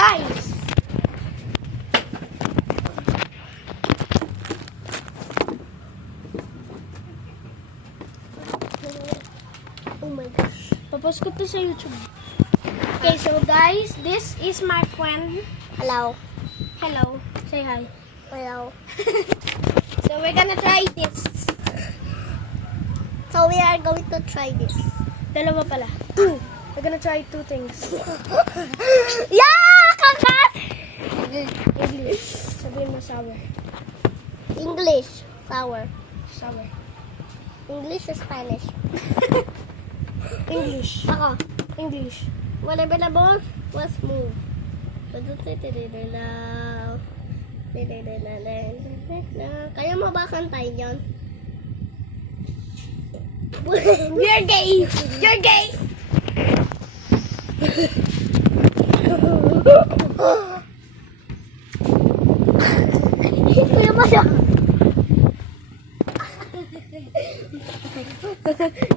guys. Oh my gosh. Papost ko to sa YouTube. Okay, so guys, this is my friend. Hello. Hello. Say hi. Hello. So we're gonna try this. So we are going to try this. Dalawa pala. Two. We're gonna try two things. Yeah! Kakat! English. Sabihin mo sour. English. Sour. Sour. English or Spanish? English. Ako. English. Whatever the ball, let's move. Kaya mo ba kantayin yun? You're gay! You're gay! Kaya mo siya.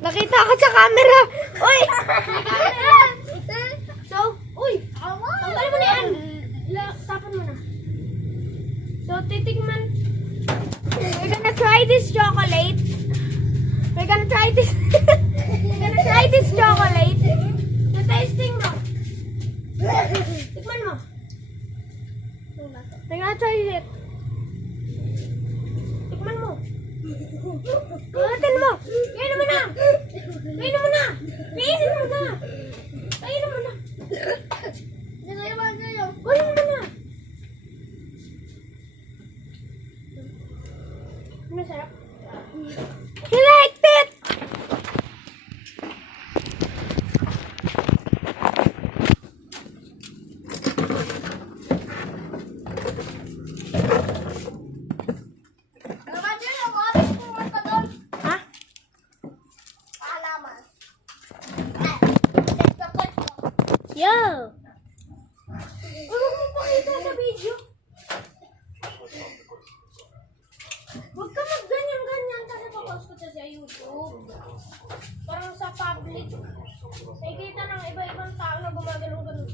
Nakita ako sa camera! Uy! So, uy! Tanggalin mo na yan! Tapan mo na. So, titigman. We're gonna try this chocolate. We're gonna try this. We're gonna try this chocolate. So, tasting mo. Tikman mo. We're gonna try it. Tikman mo. Ulitin mo. Kainin mo na. Kainin mo na. Kainin mo na. Kainin mo na. Kainin mo na. Masarap. He liked it! Ha? Yo! Huwag mo pakita sa video. Huwag ka mag-ganyan-ganyan kasi papost ko sa YouTube. Parang sa public. Nakikita ng iba-ibang tao na gumagalaw-galaw.